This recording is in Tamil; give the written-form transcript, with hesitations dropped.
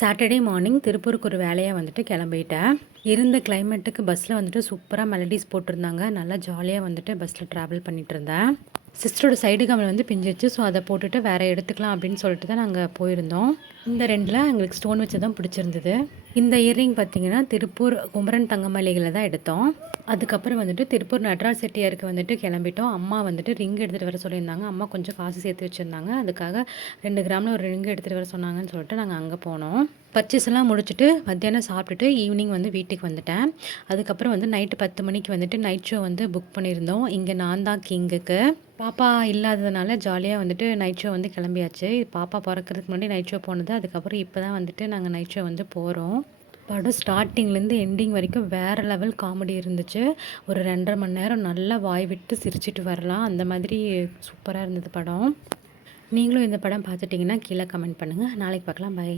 சாட்டர்டே மார்னிங் திருப்பூருக்கு ஒரு வேலையாக வந்துட்டு கிளம்பிட்டேன். இருந்த கிளைமேட்டுக்கு பஸ்ஸில் வந்துட்டு சூப்பராக மெலடிஸ் போட்டிருந்தாங்க. நல்லா ஜாலியாக வந்துட்டு பஸ்ஸில் ட்ராவல் பண்ணிகிட்டு இருந்தேன். சிஸ்டரோட சைடு கமல் வந்து பிஞ்சிச்சு. ஸோ அதை போட்டுட்டு வேறு எடுத்துக்கலாம் அப்படின்னு சொல்லிட்டு தான் நாங்கள் போயிருந்தோம். இந்த ரெண்டில் எங்களுக்கு ஸ்டோன் வச்சு தான் பிடிச்சிருந்தது. இந்த இயரிங் பார்த்திங்கன்னா திருப்பூர் குமரன் தங்கமல்லிகளில் தான் எடுத்தோம். அதுக்கப்புறம் வந்துட்டு திருப்பூர் நடராஜ் செட்டியாருக்கு வந்துட்டு கிளம்பிட்டோம். அம்மா வந்துட்டு ரிங் எடுத்துகிட்டு வர சொல்லியிருந்தாங்க. அம்மா கொஞ்சம் காசு சேர்த்து வச்சுருந்தாங்க. அதுக்காக 2 கிராமில் ஒரு ரிங் எடுத்துகிட்டு வர சொன்னாங்கன்னு சொல்லிட்டு நாங்கள் அங்கே போனோம். பர்ச்சேஸ் எல்லாம் முடிச்சுட்டு மத்தியானம் சாப்பிட்டுட்டு ஈவினிங் வந்து வீட்டுக்கு வந்துட்டேன். அதுக்கப்புறம் வந்து நைட்டு 10 மணிக்கு வந்துட்டு நைட் ஷோ வந்து புக் பண்ணியிருந்தோம். இங்கே நான் தான் கிங்குக்கு. பாப்பா இல்லாததுனால ஜாலியாக வந்துட்டு நைட் ஷோ வந்து கிளம்பியாச்சு. பாப்பா பிறக்கிறதுக்கு முன்னாடி நைட் ஷோ போனது. அதுக்கப்புறம் இப்போ தான் வந்துட்டு நாங்கள் நைட் ஷோ வந்து போகிறோம். படம் ஸ்டார்டிங்லேருந்து எண்டிங் வரைக்கும் வேறு லெவல் காமெடி இருந்துச்சு. ஒரு 2.5 மணி நேரம் நல்லா வாய் விட்டு சிரிச்சிட்டு வரலாம். அந்த மாதிரி சூப்பராக இருந்தது படம். நீங்களும் இந்த படம் பார்த்துட்டிங்கன்னா கீழே கமெண்ட் பண்ணுங்கள். நாளைக்கு பார்க்கலாம். பை.